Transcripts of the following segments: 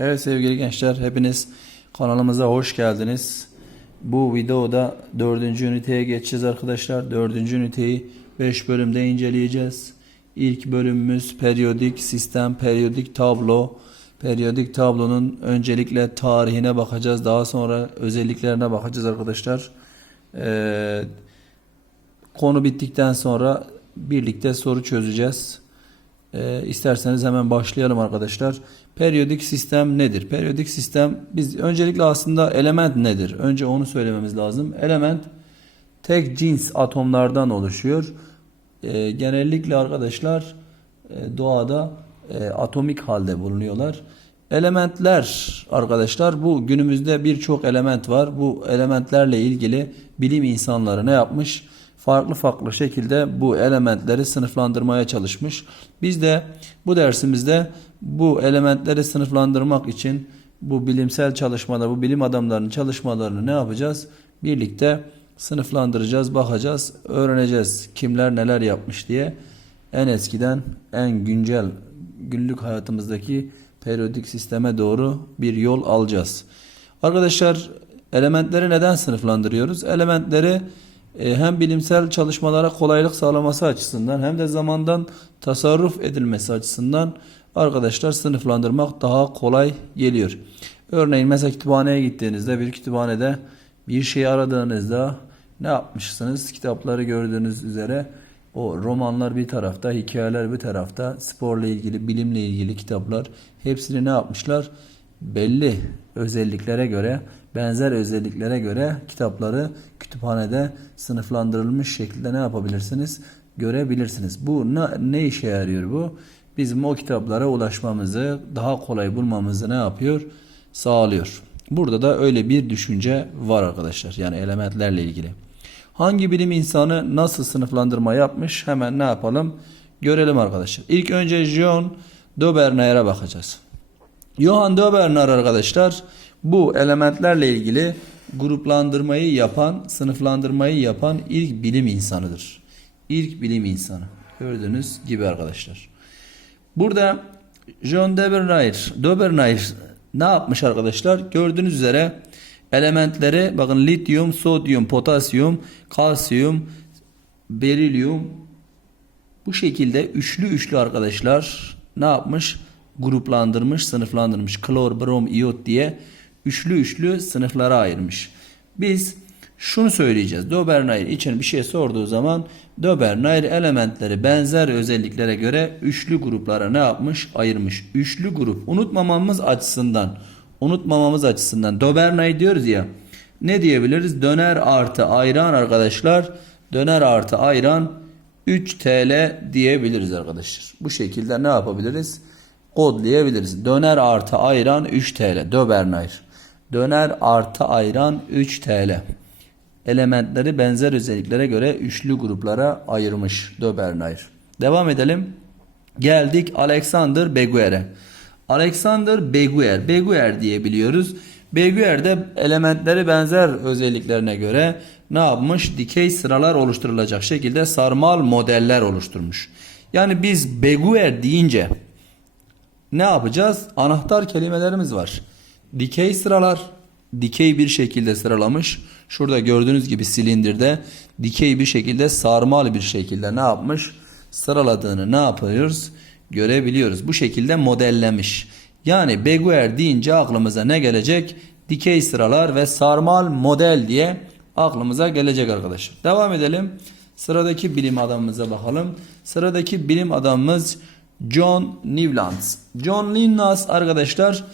Evet sevgili gençler hepiniz kanalımıza hoş geldiniz. Bu videoda dördüncü üniteye geçeceğiz arkadaşlar. Dördüncü üniteyi 5 bölümde inceleyeceğiz. İlk bölümümüz periyodik sistem, periyodik tablo. Periyodik tablonun öncelikle tarihine bakacağız. Daha sonra özelliklerine bakacağız arkadaşlar. Ee, konu bittikten sonra birlikte soru çözeceğiz. Ee, isterseniz hemen başlayalım arkadaşlar. Periyodik sistem nedir? Periyodik sistem biz öncelikle aslında element nedir? Önce onu söylememiz lazım. Element tek cins atomlardan oluşuyor. Ee, genellikle arkadaşlar e, doğada e, atomik halde bulunuyorlar. Elementler arkadaşlar bu günümüzde birçok element var. Bu elementlerle ilgili bilim insanları ne yapmış? Farklı farklı şekilde bu elementleri sınıflandırmaya çalışmış. Biz de bu dersimizde bu elementleri sınıflandırmak için bu bilimsel çalışmada bu bilim adamlarının çalışmalarını ne yapacağız? Birlikte sınıflandıracağız, bakacağız, öğreneceğiz kimler neler yapmış diye. En eskiden en güncel günlük hayatımızdaki periyodik sisteme doğru bir yol alacağız. Arkadaşlar elementleri neden sınıflandırıyoruz? Elementleri hem bilimsel çalışmalara kolaylık sağlaması açısından hem de zamandan tasarruf edilmesi açısından arkadaşlar sınıflandırmak daha kolay geliyor. Örneğin mesela kütüphaneye gittiğinizde bir kütüphanede bir şey aradığınızda ne yapmışsınız? Kitapları gördüğünüz üzere o romanlar bir tarafta, hikayeler bir tarafta, sporla ilgili, bilimle ilgili kitaplar hepsini ne yapmışlar? Belli özelliklere göre, benzer özelliklere göre kitapları kütüphanede sınıflandırılmış şekilde ne yapabilirsiniz? Görebilirsiniz. Bu ne, ne işe yarıyor bu? Bizim o kitaplara ulaşmamızı, daha kolay bulmamızı ne yapıyor? Sağlıyor. Burada da öyle bir düşünce var arkadaşlar. Yani elementlerle ilgili. Hangi bilim insanı nasıl sınıflandırma yapmış? Hemen ne yapalım? Görelim arkadaşlar. İlk önce John Dobernayer'e bakacağız. Johann Doberner arkadaşlar bu elementlerle ilgili gruplandırmayı yapan, sınıflandırmayı yapan ilk bilim insanıdır. İlk bilim insanı. Gördüğünüz gibi arkadaşlar. Burada John Dobernayer, Dobernayer ne yapmış arkadaşlar? Gördüğünüz üzere elementleri bakın lityum, sodyum, potasyum, kalsiyum, berilyum bu şekilde üçlü üçlü arkadaşlar ne yapmış? Gruplandırmış, sınıflandırmış. Klor, brom, iyot diye üçlü üçlü sınıflara ayırmış. Biz şunu söyleyeceğiz. Dobernayer için bir şey sorduğu zaman Dobernayer elementleri benzer özelliklere göre üçlü gruplara ne yapmış? Ayırmış. Üçlü grup unutmamamız açısından unutmamamız açısından Dobernayer diyoruz ya. Ne diyebiliriz? Döner artı ayran arkadaşlar. Döner artı ayran 3 TL diyebiliriz arkadaşlar. Bu şekilde ne yapabiliriz? Kodlayabiliriz. Döner artı ayran 3 TL. Dobernayer. Döner artı ayran 3 TL. Elementleri benzer özelliklere göre üçlü gruplara ayırmış Dobernayer. Devam edelim. Geldik Alexander Beguer'e. Alexander Beguer. Beguer diye biliyoruz. Beguer de elementleri benzer özelliklerine göre ne yapmış? Dikey sıralar oluşturulacak şekilde sarmal modeller oluşturmuş. Yani biz Beguer deyince ne yapacağız? Anahtar kelimelerimiz var. Dikey sıralar, dikey bir şekilde sıralamış. Şurada gördüğünüz gibi silindirde dikey bir şekilde sarmal bir şekilde ne yapmış? Sıraladığını ne yapıyoruz? Görebiliyoruz. Bu şekilde modellemiş. Yani Beguer deyince aklımıza ne gelecek? Dikey sıralar ve sarmal model diye aklımıza gelecek arkadaşlar. Devam edelim. Sıradaki bilim adamımıza bakalım. Sıradaki bilim adamımız John Newlands. John Newlands arkadaşlar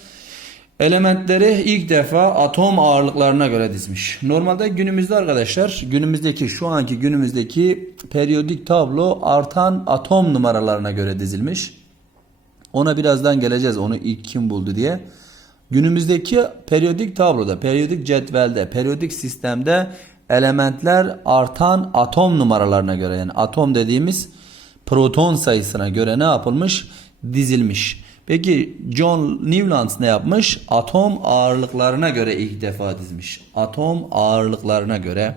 elementleri ilk defa atom ağırlıklarına göre dizmiş. Normalde günümüzde arkadaşlar günümüzdeki şu anki günümüzdeki periyodik tablo artan atom numaralarına göre dizilmiş. Ona birazdan geleceğiz onu ilk kim buldu diye. Günümüzdeki periyodik tabloda, periyodik cetvelde, periyodik sistemde elementler artan atom numaralarına göre yani atom dediğimiz proton sayısına göre ne yapılmış? Dizilmiş. Peki John Newlands ne yapmış? Atom ağırlıklarına göre ilk defa dizmiş. Atom ağırlıklarına göre.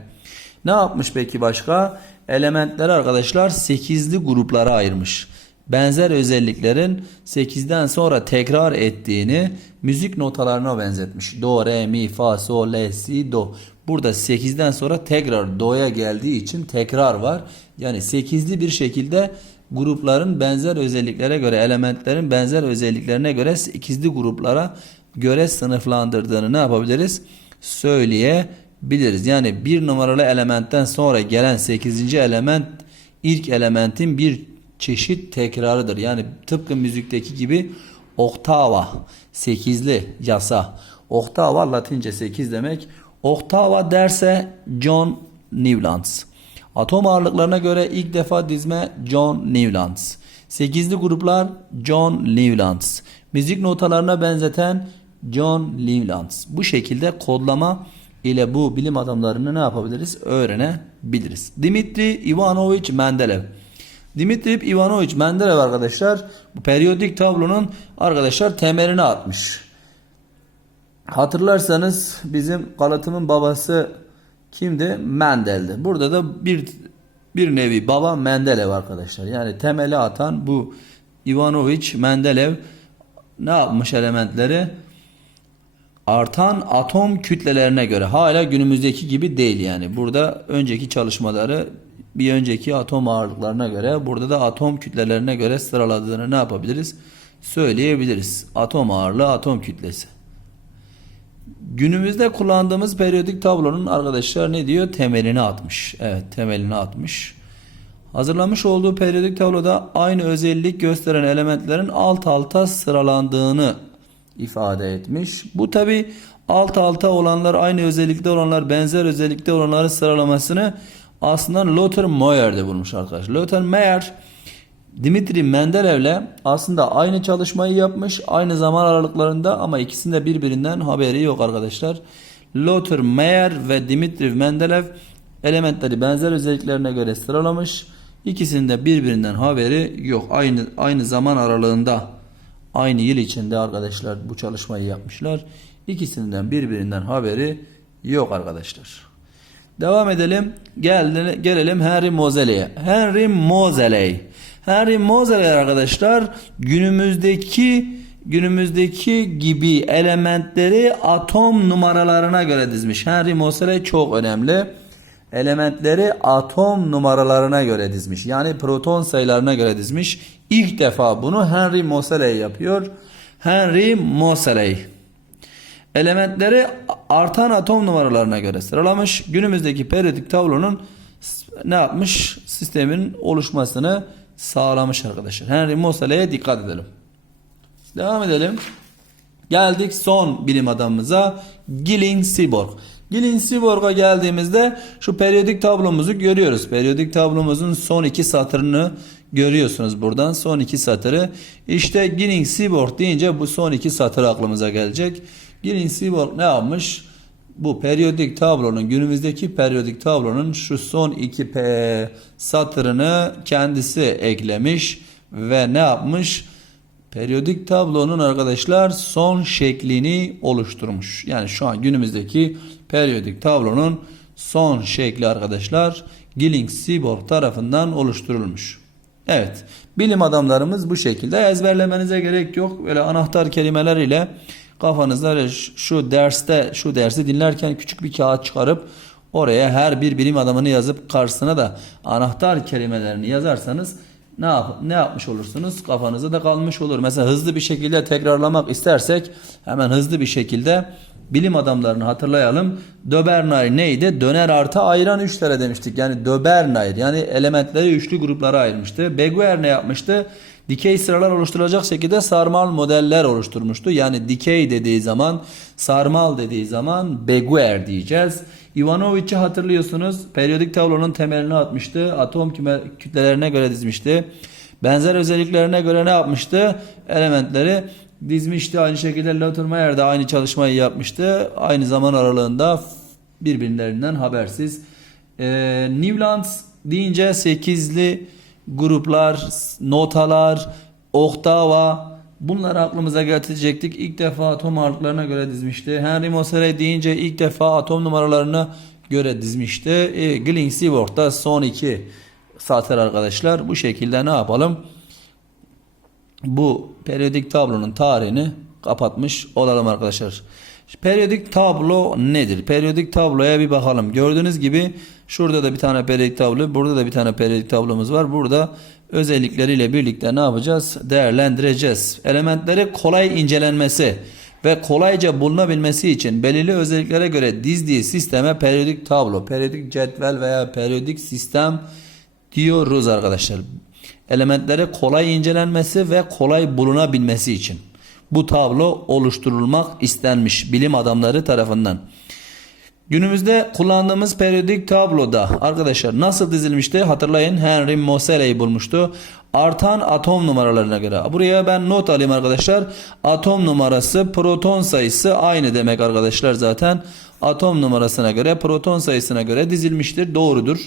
Ne yapmış peki başka? Elementleri arkadaşlar 8'li gruplara ayırmış. benzer özelliklerin 8'den sonra tekrar ettiğini müzik notalarına benzetmiş. Do, re, mi, fa, sol, la, si, do. Burada 8'den sonra tekrar do'ya geldiği için tekrar var. Yani 8'li bir şekilde grupların benzer özelliklere göre elementlerin benzer özelliklerine göre 8'li gruplara göre sınıflandırdığını ne yapabiliriz? Söyleyebiliriz. Yani bir numaralı elementten sonra gelen 8. element ilk elementin bir çeşit tekrarıdır. Yani tıpkı müzikteki gibi oktava, sekizli yasa. Oktava Latince 8 demek. Oktava derse John Newlands. Atom ağırlıklarına göre ilk defa dizme John Newlands. Sekizli gruplar John Newlands. Müzik notalarına benzeten John Newlands. Bu şekilde kodlama ile bu bilim adamlarını ne yapabiliriz? Öğrenebiliriz. Dimitri Ivanovich Mendeleev. Dimitri Ivanovich Mendeleev arkadaşlar bu periyodik tablonun arkadaşlar temelini atmış. Hatırlarsanız bizim kalıtımın babası kimdi? Mendel'di. Burada da bir bir nevi baba Mendeleev arkadaşlar. Yani temeli atan bu Ivanovich Mendeleev ne yapmış elementleri? Artan atom kütlelerine göre hala günümüzdeki gibi değil yani. Burada önceki çalışmaları bir önceki atom ağırlıklarına göre burada da atom kütlelerine göre sıraladığını ne yapabiliriz? Söyleyebiliriz. Atom ağırlığı, atom kütlesi. Günümüzde kullandığımız periyodik tablonun arkadaşlar ne diyor? Temelini atmış. Evet temelini atmış. Hazırlamış olduğu periyodik tabloda aynı özellik gösteren elementlerin alt alta sıralandığını ifade etmiş. Bu tabi alt alta olanlar aynı özellikte olanlar benzer özellikte olanları sıralamasını aslında Lothar Mayer'de bulmuş arkadaşlar. Lothar Mayer Dimitri Mendelev'le aslında aynı çalışmayı yapmış aynı zaman aralıklarında ama ikisinde birbirinden haberi yok arkadaşlar. Lothar Mayer ve Dimitri Mendeleev elementleri benzer özelliklerine göre sıralamış. İkisinde birbirinden haberi yok. Aynı aynı zaman aralığında aynı yıl içinde arkadaşlar bu çalışmayı yapmışlar. İkisinden birbirinden haberi yok arkadaşlar. Devam edelim. Gel, gelelim Henry Moseley'e. Henry Moseley. Henry Moseley arkadaşlar günümüzdeki günümüzdeki gibi elementleri atom numaralarına göre dizmiş. Henry Moseley çok önemli. Elementleri atom numaralarına göre dizmiş. Yani proton sayılarına göre dizmiş. İlk defa bunu Henry Moseley yapıyor. Henry Moseley. Elementleri artan atom numaralarına göre sıralamış. Günümüzdeki periyodik tablonun ne yapmış? Sistemin oluşmasını sağlamış arkadaşlar. Henry Moseley'e dikkat edelim. Devam edelim. Geldik son bilim adamımıza Gilling Seaborg. Gilling Seaborg'a geldiğimizde şu periyodik tablomuzu görüyoruz. Periyodik tablomuzun son iki satırını görüyorsunuz buradan. Son iki satırı. İşte Gilling Seaborg deyince bu son iki satır aklımıza gelecek. Gilling Seaborg ne yapmış? Bu periyodik tablonun günümüzdeki periyodik tablonun şu son iki p satırını kendisi eklemiş ve ne yapmış? Periyodik tablonun arkadaşlar son şeklini oluşturmuş. Yani şu an günümüzdeki periyodik tablonun son şekli arkadaşlar Gilling Seaborg tarafından oluşturulmuş. Evet. Bilim adamlarımız bu şekilde ezberlemenize gerek yok. Böyle anahtar kelimeler ile kafanızda şu derste şu dersi dinlerken küçük bir kağıt çıkarıp oraya her bir bilim adamını yazıp karşısına da anahtar kelimelerini yazarsanız ne yap ne yapmış olursunuz? Kafanızda da kalmış olur. Mesela hızlı bir şekilde tekrarlamak istersek hemen hızlı bir şekilde bilim adamlarını hatırlayalım. Döbernay neydi? Döner artı ayıran 3 lira demiştik. Yani Döbernay yani elementleri üçlü gruplara ayırmıştı. Beguer ne yapmıştı? Dikey sıralar oluşturulacak şekilde sarmal modeller oluşturmuştu. Yani dikey dediği zaman, sarmal dediği zaman Beguer diyeceğiz. Ivanovich'i hatırlıyorsunuz. Periyodik tablonun temelini atmıştı. Atom kütlelerine göre dizmişti. Benzer özelliklerine göre ne yapmıştı? Elementleri dizmişti. Aynı şekilde Lautermeyer de aynı çalışmayı yapmıştı. Aynı zaman aralığında birbirlerinden habersiz. Ee, Newlands deyince 8'li gruplar, notalar, oktava bunları aklımıza getirecektik. İlk defa atom ağırlıklarına göre dizmişti. Henry Moseley deyince ilk defa atom numaralarına göre dizmişti. E, Gilling Seaborg'da son iki satır arkadaşlar. Bu şekilde ne yapalım? bu periyodik tablonun tarihini kapatmış olalım arkadaşlar. Periyodik tablo nedir? Periyodik tabloya bir bakalım. Gördüğünüz gibi şurada da bir tane periyodik tablo, burada da bir tane periyodik tablomuz var. Burada özellikleriyle birlikte ne yapacağız? Değerlendireceğiz. Elementleri kolay incelenmesi ve kolayca bulunabilmesi için belirli özelliklere göre dizdiği sisteme periyodik tablo, periyodik cetvel veya periyodik sistem diyoruz arkadaşlar. Elementleri kolay incelenmesi ve kolay bulunabilmesi için bu tablo oluşturulmak istenmiş bilim adamları tarafından. Günümüzde kullandığımız periyodik tabloda arkadaşlar nasıl dizilmişti hatırlayın Henry Moseley bulmuştu. Artan atom numaralarına göre. Buraya ben not alayım arkadaşlar. Atom numarası proton sayısı aynı demek arkadaşlar zaten. Atom numarasına göre proton sayısına göre dizilmiştir. Doğrudur.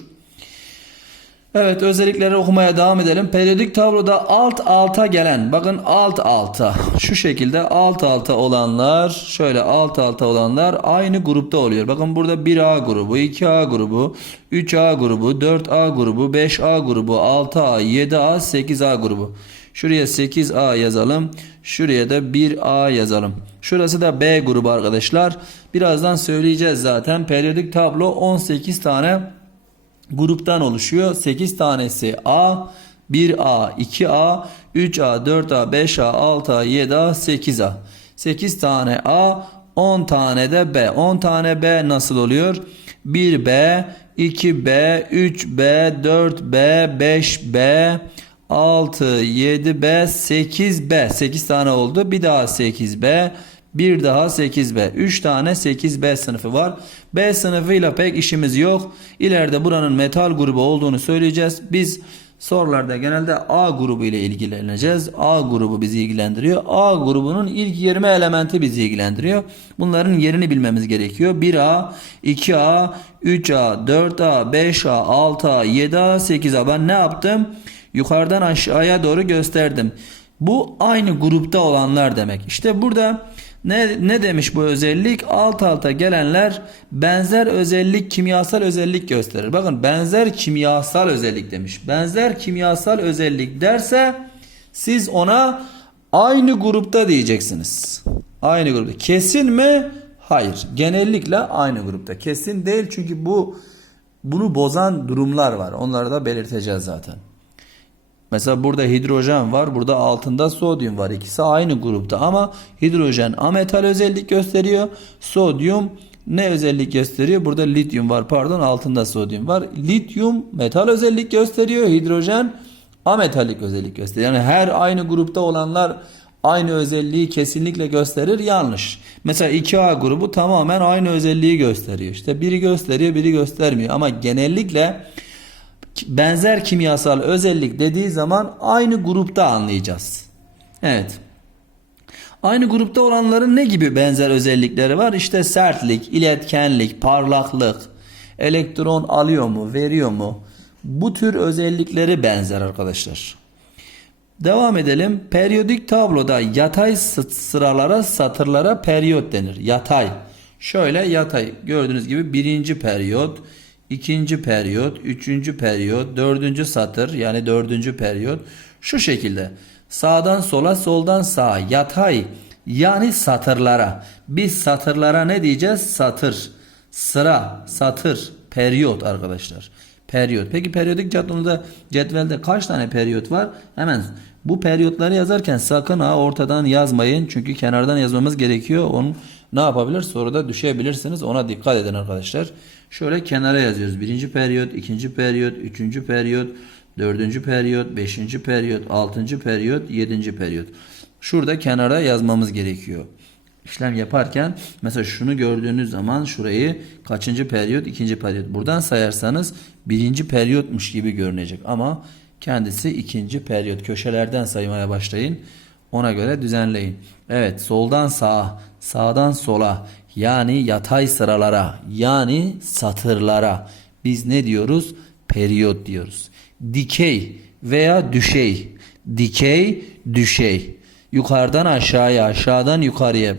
Evet özellikleri okumaya devam edelim. Periyodik tabloda alt alta gelen bakın alt alta şu şekilde alt alta olanlar şöyle alt alta olanlar aynı grupta oluyor. Bakın burada 1A grubu, 2A grubu, 3A grubu, 4A grubu, 5A grubu, 6A, 7A, 8A grubu. Şuraya 8A yazalım. Şuraya da 1A yazalım. Şurası da B grubu arkadaşlar. Birazdan söyleyeceğiz zaten. Periyodik tablo 18 tane gruptan oluşuyor. 8 tanesi A, 1A, 2A, 3A, 4A, 5A, 6A, 7A, 8A. 8 tane A, 10 tane de B. 10 tane B nasıl oluyor? 1B, 2B, 3B, 4B, 5B, 6, 7B, 8B. 8 tane oldu. Bir daha 8B. Bir daha 8B. 3 tane 8B sınıfı var. B sınıfıyla pek işimiz yok. İleride buranın metal grubu olduğunu söyleyeceğiz. Biz sorularda genelde A grubu ile ilgileneceğiz. A grubu bizi ilgilendiriyor. A grubunun ilk 20 elementi bizi ilgilendiriyor. Bunların yerini bilmemiz gerekiyor. 1A, 2A, 3A, 4A, 5A, 6A, 7A, 8A. Ben ne yaptım? Yukarıdan aşağıya doğru gösterdim. Bu aynı grupta olanlar demek. İşte burada ne, ne demiş bu özellik? Alt alta gelenler benzer özellik, kimyasal özellik gösterir. Bakın benzer kimyasal özellik demiş. Benzer kimyasal özellik derse siz ona aynı grupta diyeceksiniz. Aynı grupta. Kesin mi? Hayır. Genellikle aynı grupta. Kesin değil çünkü bu bunu bozan durumlar var. Onları da belirteceğiz zaten. Mesela burada hidrojen var. Burada altında sodyum var. İkisi aynı grupta ama hidrojen ametal özellik gösteriyor. Sodyum ne özellik gösteriyor? Burada lityum var. Pardon altında sodyum var. Lityum metal özellik gösteriyor. Hidrojen ametalik özellik gösteriyor. Yani her aynı grupta olanlar aynı özelliği kesinlikle gösterir. Yanlış. Mesela 2A grubu tamamen aynı özelliği gösteriyor. İşte biri gösteriyor biri göstermiyor. Ama genellikle benzer kimyasal özellik dediği zaman aynı grupta anlayacağız. Evet. Aynı grupta olanların ne gibi benzer özellikleri var? İşte sertlik, iletkenlik, parlaklık, elektron alıyor mu, veriyor mu? Bu tür özellikleri benzer arkadaşlar. Devam edelim. Periyodik tabloda yatay sıralara, satırlara periyot denir. Yatay. Şöyle yatay. Gördüğünüz gibi birinci periyot, ikinci periyot, üçüncü periyot, dördüncü satır yani dördüncü periyot. Şu şekilde sağdan sola soldan sağa yatay yani satırlara. Biz satırlara ne diyeceğiz? Satır, sıra, satır, periyot arkadaşlar. Periyot. Peki periyodik cetvelde, cetvelde kaç tane periyot var? Hemen bu periyotları yazarken sakın ha ortadan yazmayın. Çünkü kenardan yazmamız gerekiyor. Onu ne yapabilir? Soruda düşebilirsiniz. Ona dikkat edin arkadaşlar. Şöyle kenara yazıyoruz. Birinci periyot, ikinci periyot, üçüncü periyot, dördüncü periyot, beşinci periyot, altıncı periyot, yedinci periyot. Şurada kenara yazmamız gerekiyor. İşlem yaparken mesela şunu gördüğünüz zaman şurayı kaçıncı periyot, ikinci periyot. Buradan sayarsanız birinci periyotmuş gibi görünecek. Ama kendisi ikinci periyot. Köşelerden saymaya başlayın. Ona göre düzenleyin. Evet soldan sağa, sağdan sola yani yatay sıralara yani satırlara biz ne diyoruz? Periyot diyoruz. Dikey veya düşey. Dikey, düşey. Yukarıdan aşağıya, aşağıdan yukarıya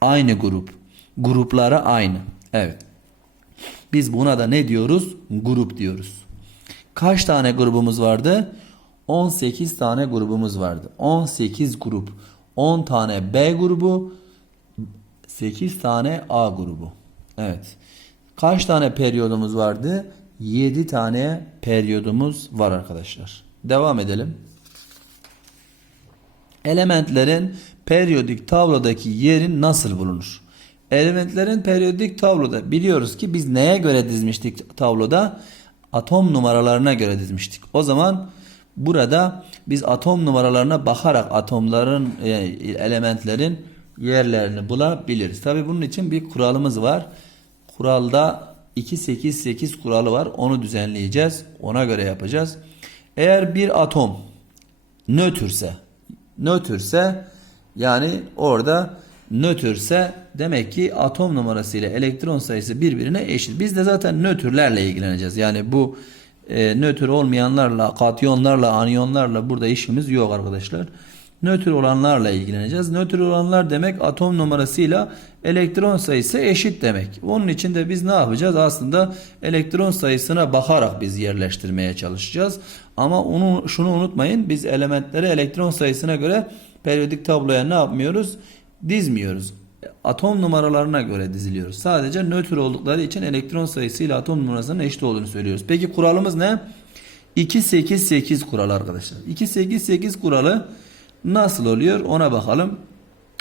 aynı grup. Grupları aynı. Evet. Biz buna da ne diyoruz? Grup diyoruz. Kaç tane grubumuz vardı? 18 tane grubumuz vardı. 18 grup. 10 tane B grubu, 8 tane A grubu. Evet. Kaç tane periyodumuz vardı? 7 tane periyodumuz var arkadaşlar. Devam edelim. Elementlerin periyodik tablodaki yeri nasıl bulunur? Elementlerin periyodik tabloda biliyoruz ki biz neye göre dizmiştik tabloda? Atom numaralarına göre dizmiştik. O zaman burada biz atom numaralarına bakarak atomların e, elementlerin yerlerini bulabiliriz. Tabi bunun için bir kuralımız var. Kuralda 288 kuralı var. Onu düzenleyeceğiz. Ona göre yapacağız. Eğer bir atom nötrse nötrse yani orada nötrse demek ki atom numarası ile elektron sayısı birbirine eşit. Biz de zaten nötrlerle ilgileneceğiz. Yani bu e, nötr olmayanlarla, katyonlarla, anyonlarla burada işimiz yok arkadaşlar. Nötr olanlarla ilgileneceğiz. Nötr olanlar demek atom numarasıyla elektron sayısı eşit demek. Onun için de biz ne yapacağız? Aslında elektron sayısına bakarak biz yerleştirmeye çalışacağız. Ama onu şunu unutmayın. Biz elementleri elektron sayısına göre periyodik tabloya ne yapmıyoruz? Dizmiyoruz. Atom numaralarına göre diziliyoruz. Sadece nötr oldukları için elektron sayısıyla atom numarasının eşit olduğunu söylüyoruz. Peki kuralımız ne? 288 kuralı arkadaşlar. 288 kuralı nasıl oluyor ona bakalım.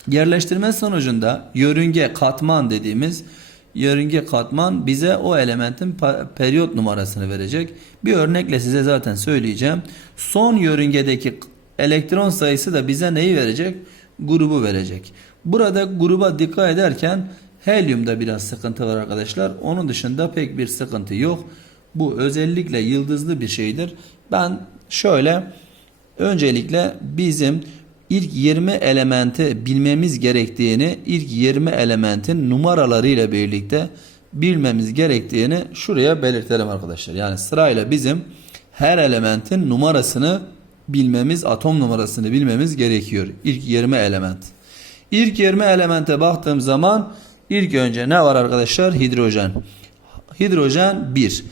Yerleştirme sonucunda yörünge katman dediğimiz yörünge katman bize o elementin periyot numarasını verecek. Bir örnekle size zaten söyleyeceğim. Son yörüngedeki elektron sayısı da bize neyi verecek? Grubu verecek. Burada gruba dikkat ederken helyumda biraz sıkıntı var arkadaşlar. Onun dışında pek bir sıkıntı yok. Bu özellikle yıldızlı bir şeydir. Ben şöyle öncelikle bizim ilk 20 elementi bilmemiz gerektiğini, ilk 20 elementin numaralarıyla birlikte bilmemiz gerektiğini şuraya belirtelim arkadaşlar. Yani sırayla bizim her elementin numarasını bilmemiz, atom numarasını bilmemiz gerekiyor. İlk 20 element. İlk 20 elemente baktığım zaman ilk önce ne var arkadaşlar? Hidrojen. Hidrojen 1.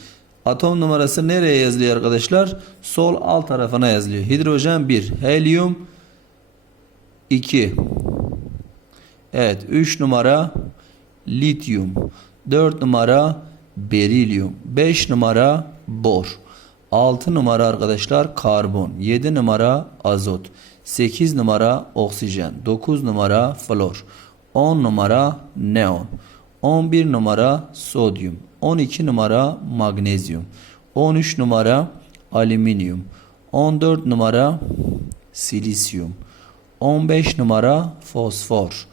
Atom numarası nereye yazılıyor arkadaşlar? Sol alt tarafına yazılıyor. Hidrojen 1. Helyum 2. Evet 3 numara lityum. 4 numara berilyum. 5 numara bor. 6 numara arkadaşlar karbon. 7 numara azot. 8 numara oksijen. 9 numara flor. 10 numara neon. 11 numara sodyum. 12 numara magnezyum. 13 numara alüminyum. 14 numara silisyum. 15 numara fosfor.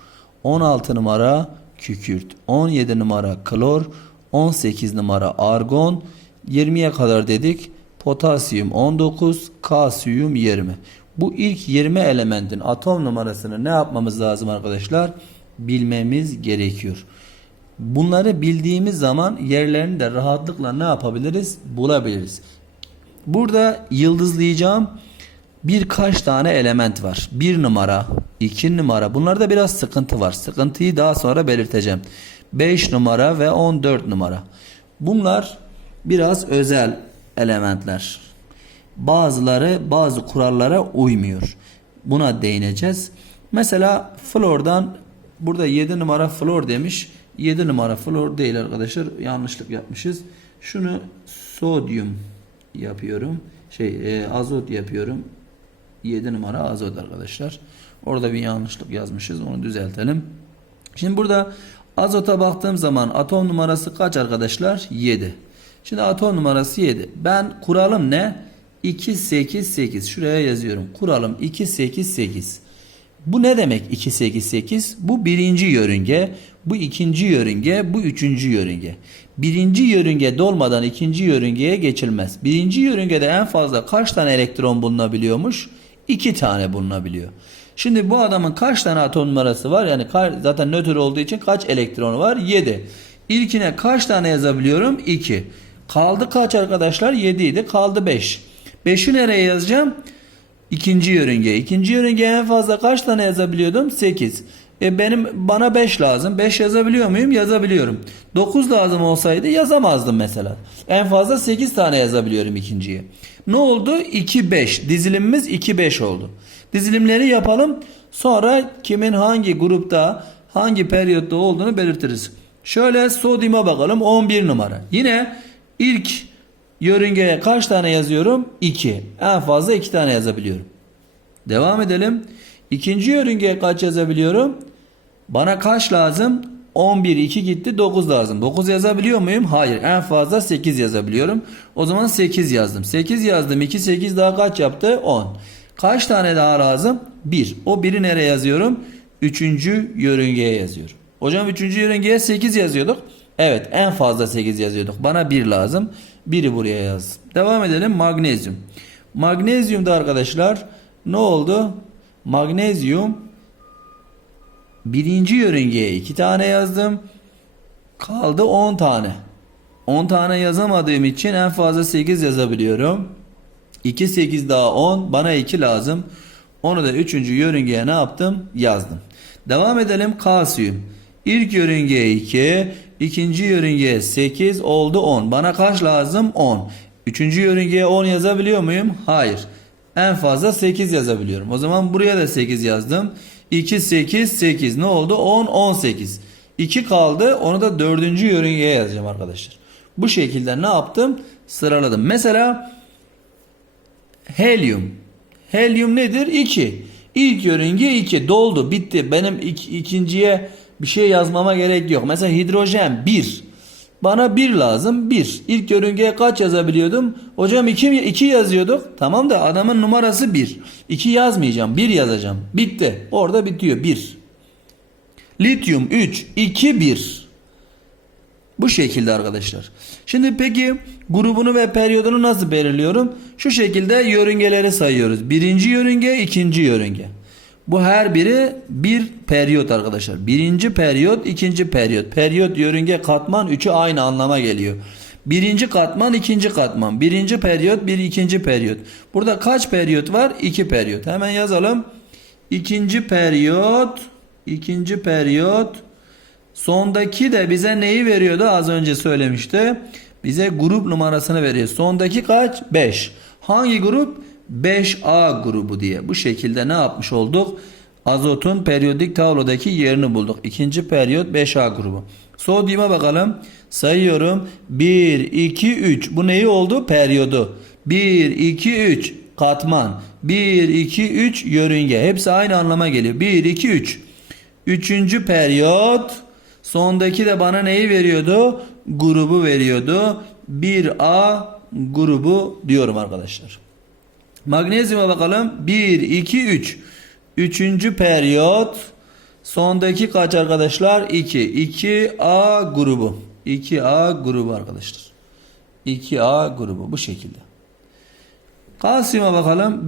16 numara kükürt. 17 numara klor. 18 numara argon. 20'ye kadar dedik. Potasyum 19, kalsiyum 20. Bu ilk 20 elementin atom numarasını ne yapmamız lazım arkadaşlar? Bilmemiz gerekiyor. Bunları bildiğimiz zaman yerlerini de rahatlıkla ne yapabiliriz? Bulabiliriz. Burada yıldızlayacağım birkaç tane element var. Bir numara, iki numara. Bunlarda biraz sıkıntı var. Sıkıntıyı daha sonra belirteceğim. 5 numara ve 14 numara. Bunlar biraz özel elementler. Bazıları bazı kurallara uymuyor. Buna değineceğiz. Mesela flordan burada 7 numara flor demiş. 7 numara flor değil arkadaşlar. Yanlışlık yapmışız. Şunu sodyum yapıyorum. Şey e, azot yapıyorum. 7 numara azot arkadaşlar. Orada bir yanlışlık yazmışız. Onu düzeltelim. Şimdi burada azota baktığım zaman atom numarası kaç arkadaşlar? 7. Şimdi atom numarası 7. Ben kuralım ne? 288. Şuraya yazıyorum. Kuralım 288. Bu ne demek 288? Bu birinci yörünge, bu ikinci yörünge, bu üçüncü yörünge. Birinci yörünge dolmadan ikinci yörüngeye geçilmez. Birinci yörüngede en fazla kaç tane elektron bulunabiliyormuş? 2 tane bulunabiliyor. Şimdi bu adamın kaç tane atom numarası var? Yani zaten nötr olduğu için kaç elektronu var? 7. İlkine kaç tane yazabiliyorum? 2. Kaldı kaç arkadaşlar? 7 idi. Kaldı 5. 5'i nereye yazacağım? İkinci yörünge. İkinci yörünge en fazla kaç tane yazabiliyordum? 8. E benim bana 5 lazım. 5 yazabiliyor muyum? Yazabiliyorum. 9 lazım olsaydı yazamazdım mesela. En fazla 8 tane yazabiliyorum ikinciye. Ne oldu? 2 5. Dizilimimiz 2 5 oldu. Dizilimleri yapalım. Sonra kimin hangi grupta, hangi periyotta olduğunu belirtiriz. Şöyle sodyuma bakalım 11 numara. Yine ilk yörüngeye kaç tane yazıyorum? 2. En fazla 2 tane yazabiliyorum. Devam edelim. İkinci yörüngeye kaç yazabiliyorum? Bana kaç lazım? 11, 2 gitti 9 lazım. 9 yazabiliyor muyum? Hayır. En fazla 8 yazabiliyorum. O zaman 8 yazdım. 8 yazdım. 2, 8 daha kaç yaptı? 10. Kaç tane daha lazım? 1. O 1'i nereye yazıyorum? Üçüncü yörüngeye yazıyorum. Hocam üçüncü yörüngeye 8 yazıyorduk. Evet en fazla 8 yazıyorduk. Bana 1 lazım. 1'i buraya yazdım. Devam edelim. Magnezyum. Magnezyumda arkadaşlar ne oldu? Magnezyum birinci yörüngeye 2 tane yazdım. Kaldı 10 tane. 10 tane yazamadığım için en fazla 8 yazabiliyorum. 2 8 daha 10 bana 2 lazım. Onu da 3. yörüngeye ne yaptım? Yazdım. Devam edelim kalsiyum. İlk yörüngeye 2, ikinci yörüngeye 8 oldu 10. Bana kaç lazım? 10. Üçüncü yörüngeye 10 yazabiliyor muyum? Hayır. En fazla 8 yazabiliyorum. O zaman buraya da 8 yazdım. 2 8 8 ne oldu? 10 18. 2 kaldı. Onu da dördüncü yörüngeye yazacağım arkadaşlar. Bu şekilde ne yaptım? Sıraladım. Mesela Helyum. Helyum nedir? 2. İlk yörünge 2. Doldu. Bitti. Benim ik- ikinciye bir şey yazmama gerek yok. Mesela hidrojen 1. Bana 1 lazım. 1. İlk yörüngeye kaç yazabiliyordum? Hocam 2 2 yazıyorduk. Tamam da adamın numarası 1. 2 yazmayacağım. 1 yazacağım. Bitti. Orada bitiyor. 1. Lityum 3 2 1. Bu şekilde arkadaşlar. Şimdi peki grubunu ve periyodunu nasıl belirliyorum? Şu şekilde yörüngeleri sayıyoruz. Birinci yörünge, ikinci yörünge. Bu her biri bir periyot arkadaşlar. Birinci periyot, ikinci periyot. Periyot, yörünge, katman üçü aynı anlama geliyor. Birinci katman, ikinci katman. Birinci periyot, bir ikinci periyot. Burada kaç periyot var? İki periyot. Hemen yazalım. İkinci periyot, ikinci periyot. Sondaki de bize neyi veriyordu? Az önce söylemişti. Bize grup numarasını veriyor. Sondaki kaç? 5. Hangi grup? 5A grubu diye. Bu şekilde ne yapmış olduk? Azotun periyodik tablodaki yerini bulduk. İkinci periyot 5A grubu. Sodyuma bakalım. Sayıyorum. 1, 2, 3. Bu neyi oldu? Periyodu. 1, 2, 3. Katman. 1, 2, 3 yörünge. Hepsi aynı anlama geliyor. 1, 2, 3. Üçüncü periyot. Sondaki de bana neyi veriyordu? Grubu veriyordu. 1A grubu diyorum arkadaşlar. Magnezyuma bakalım. 1, 2, 3. Üçüncü periyot. Sondaki kaç arkadaşlar? 2. 2A grubu. 2A grubu arkadaşlar. 2A grubu bu şekilde. Kalsiyuma bakalım.